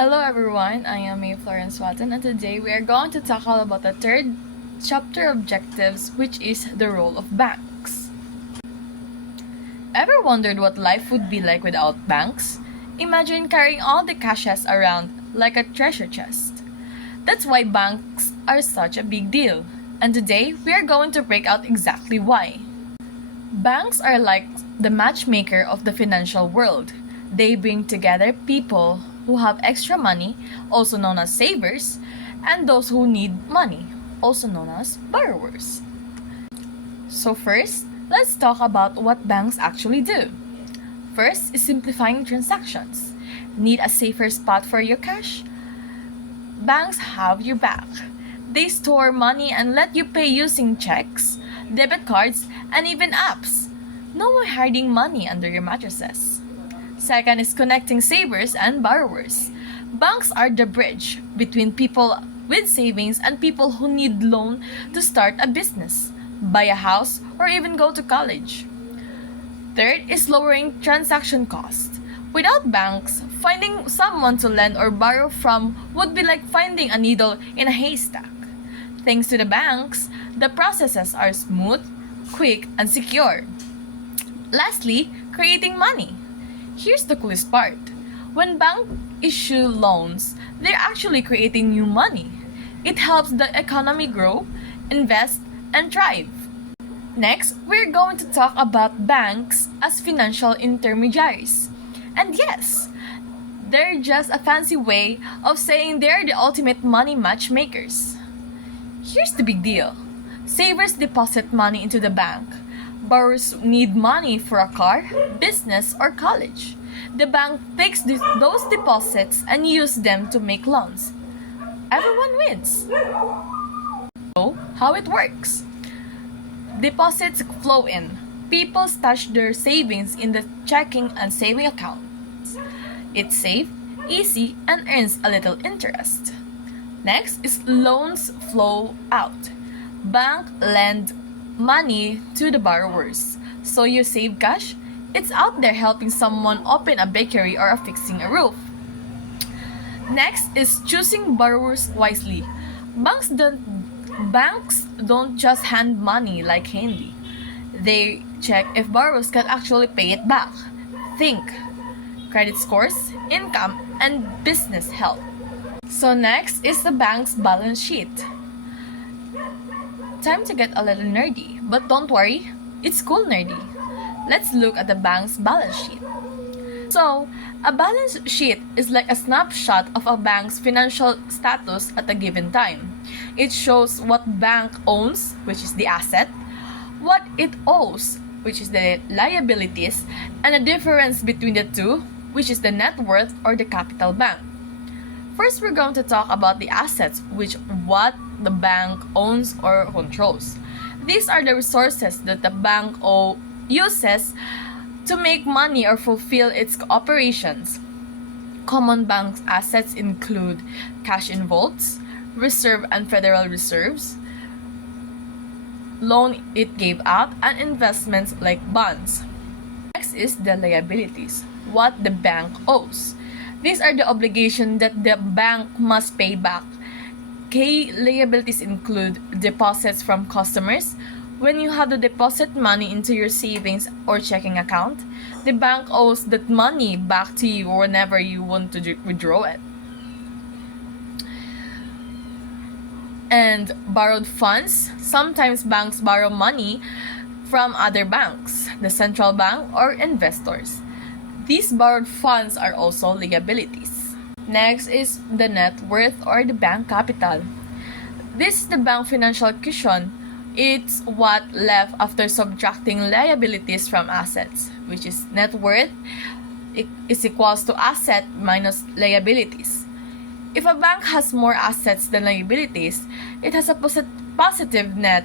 Hello everyone, I am A. Florence Watton and today we are going to tackle about the third chapter objectives, which is the role of banks. Ever wondered what life would be like without banks? Imagine carrying all the cashes around like a treasure chest. That's why banks are such a big deal. And today we are going to break out exactly why. Banks are like the matchmaker of the financial world. They bring together people who have extra money, also known as savers, and those who need money, also known as borrowers. So first, let's talk about what banks actually do. First is simplifying transactions. Need a safer spot for your cash? Banks have your back. They store money and let you pay using checks, debit cards, and even apps. No more hiding money under your mattresses. Second is connecting savers and borrowers. Banks are the bridge between people with savings and people who need loan to start a business, buy a house, or even go to college. Third is lowering transaction costs. Without banks, finding someone to lend or borrow from would be like finding a needle in a haystack. Thanks to the banks, the processes are smooth, quick, and secure. Lastly, creating money. Here's the coolest part. When banks issue loans, they're actually creating new money. It helps the economy grow, invest, and thrive. Next, we're going to talk about banks as financial intermediaries. And yes, they're just a fancy way of saying they're the ultimate money matchmakers. Here's the big deal. Savers deposit money into the bank. Borrowers need money for a car, business, or college. The bank takes those deposits and uses them to make loans. Everyone wins. So, how it works? Deposits flow in. People stash their savings in the checking and saving accounts. It's safe, easy, and earns a little interest. Next is loans flow out. Bank lend money to the borrowers. So you save cash, it's out there helping someone open a bakery or fixing a roof. Next is choosing borrowers wisely. Banks don't just hand money like candy. They check if borrowers can actually pay it back. Think credit scores, income, and business health. So next is the bank's balance sheet. Time to get a little nerdy, but don't worry, it's cool nerdy. Let's look at the bank's balance sheet. So, a balance sheet is like a snapshot of a bank's financial status at a given time. It shows what bank owns, which is the asset, what it owes, which is the liabilities, and the difference between the two, which is the net worth or the capital bank. First, we're going to talk about the assets, which what the bank owns or controls. These are the resources that the bank uses to make money or fulfill its operations. Common bank assets include cash in vaults, reserve and federal reserves, loan it gave out, and investments like bonds. Next is the liabilities, what the bank owes. These are the obligations that the bank must pay back. Key liabilities include deposits from customers. When you have to deposit money into your savings or checking account, the bank owes that money back to you whenever you want to withdraw it. And borrowed funds. Sometimes banks borrow money from other banks, the central bank, or investors. These borrowed funds are also liabilities. Next is the net worth or the bank capital. This is the bank financial cushion. It's what left after subtracting liabilities from assets, which is net worth is equals to asset minus liabilities. If a bank has more assets than liabilities, it has a positive net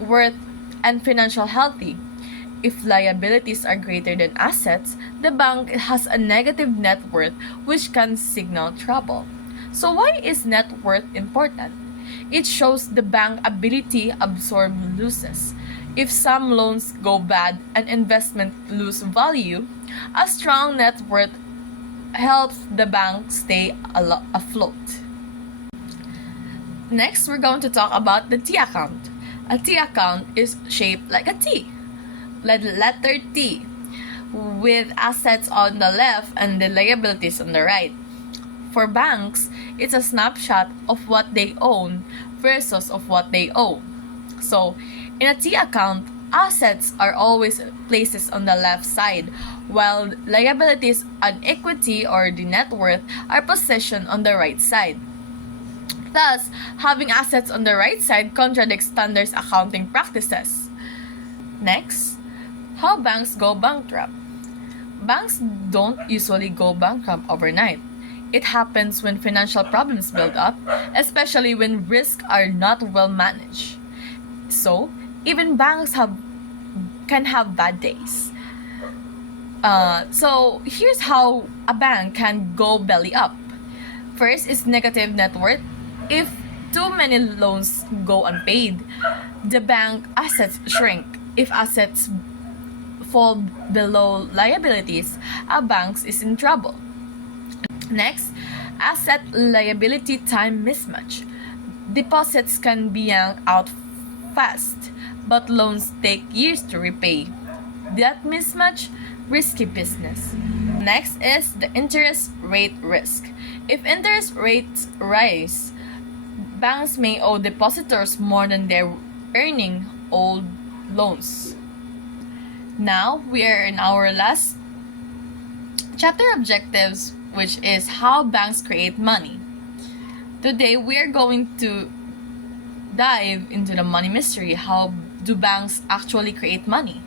worth and financial healthy. If liabilities are greater than assets, the bank has a negative net worth which can signal trouble. So why is net worth important? It shows the bank ability to absorb losses. If some loans go bad and investment lose value, a strong net worth helps the bank stay afloat. Next, we're going to talk about the T account. A T account is shaped like a T, like the letter T, with assets on the left and the liabilities on the right. For banks, it's a snapshot of what they own versus of what they owe. So, in a T account, assets are always places on the left side, while liabilities and equity or the net worth are positioned on the right side. Thus, having assets on the right side contradicts standard accounting practices. Next, how banks go bankrupt. Banks don't usually go bankrupt overnight. It happens when financial problems build up, especially when risks are not well managed. So, even banks can have bad days. So, here's how a bank can go belly up. First is negative net worth. If too many loans go unpaid, the bank assets shrink. If assets fall below liabilities, a bank is in trouble. Next, asset liability time mismatch. Deposits can be yanked out fast, but loans take years to repay. That mismatch, risky business. Next is the interest rate risk. If interest rates rise, banks may owe depositors more than they're earning old loans. Now we are in our last chapter objectives, which is how banks create money. Today we are going to dive into the money mystery. How do banks actually create money?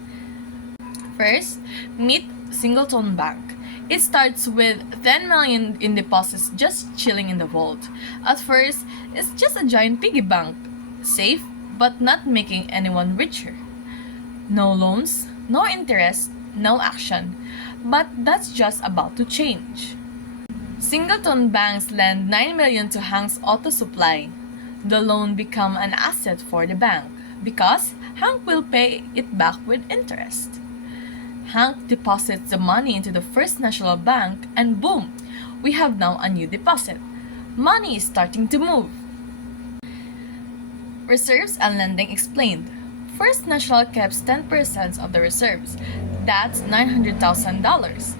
First, meet Singleton Bank. It starts with 10 million in deposits just chilling in the vault. At first, it's just a giant piggy bank, safe but not making anyone richer. No loans, no interest, no action. But that's just about to change. Singleton banks lend 9 million to Hank's auto supply. The loan become an asset for the bank because Hank will pay it back with interest. Hank deposits the money into the First National Bank and boom, we have now a new deposit. Money is starting to move. Reserves and lending explained. First National keeps 10% of the reserves, that's $900,000,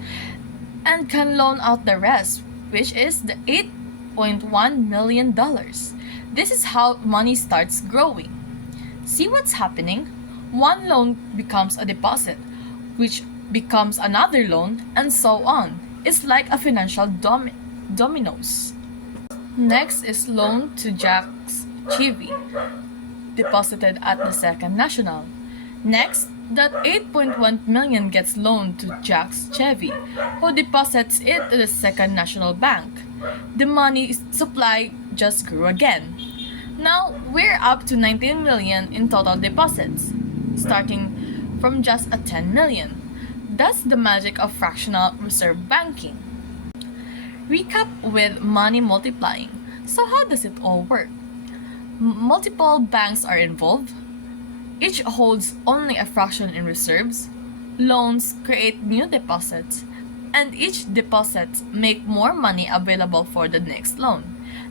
and can loan out the rest, which is the $8.1 million. This is how money starts growing. See what's happening? One loan becomes a deposit, which becomes another loan, and so on. It's like a financial dominoes. Next is loan to Jack's Chivy, deposited at the Second National. Next, that 8.1 million gets loaned to Jack's Chevy, who deposits it to the Second National Bank. The money supply just grew again. Now, we're up to 19 million in total deposits, starting from just a 10 million. That's the magic of fractional reserve banking. Recap with money multiplying. So how does it all work? Multiple banks are involved. Each holds only a fraction in reserves. Loans create new deposits, and each deposit make more money available for the next loan.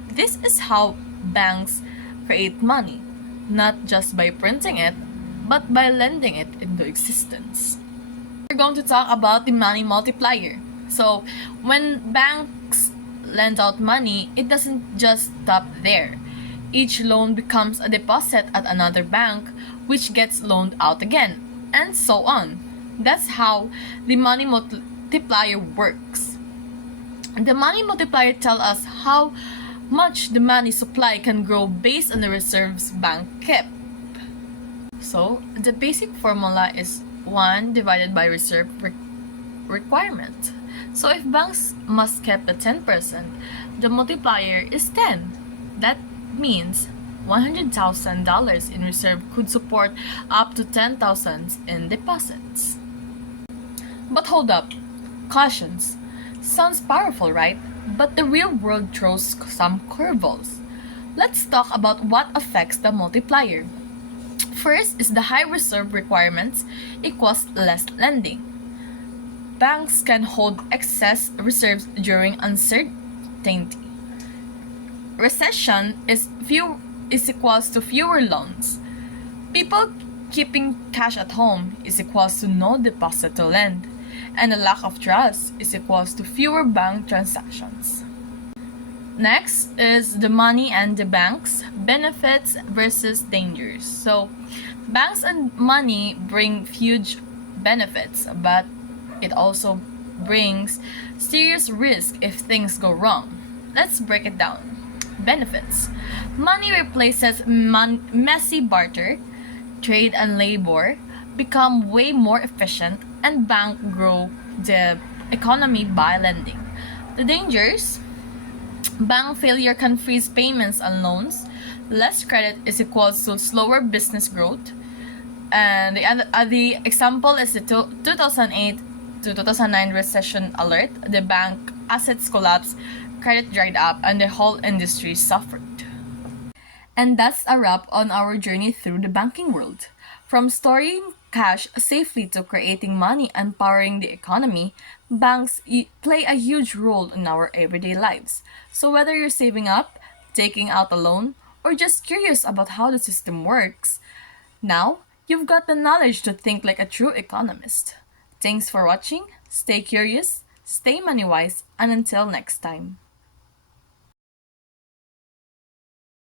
This is how banks create money, not just by printing it, but by lending it into existence. We're going to talk about the money multiplier. So, when banks lend out money, it doesn't just stop there. Each loan becomes a deposit at another bank, which gets loaned out again, and so on. That's how the money multiplier works. The money multiplier tells us how much the money supply can grow based on the reserves bank kept. So, the basic formula is 1 divided by reserve requirement. So, if banks must keep the 10%, the multiplier is 10. That means $100,000 in reserve could support up to $10,000 in deposits. But hold up, cautions. Sounds powerful, right? But the real world throws some curveballs. Let's talk about what affects the multiplier. First is the high reserve requirements equals less lending. Banks can hold excess reserves during uncertainty. Recession is equals to fewer loans. People keeping cash at home is equals to no deposit to lend, and a lack of trust is equals to fewer bank transactions. Next is the money and the banks, benefits versus dangers. So, banks and money bring huge benefits, but it also brings serious risk if things go wrong. Let's break it down. Benefits. Money replaces messy barter, trade and labor become way more efficient, and bank grow the economy by lending. The dangers: bank failure can freeze payments and loans. Less credit is equals to slower business growth. And the example is the 2008 to 2009 recession alert. The bank assets collapsed, credit dried up, and the whole industry suffered. And that's a wrap on our journey through the banking world. From storing cash safely to creating money and powering the economy, banks play a huge role in our everyday lives. So whether you're saving up, taking out a loan, or just curious about how the system works, now you've got the knowledge to think like a true economist. Thanks for watching, stay curious, stay money wise, and until next time.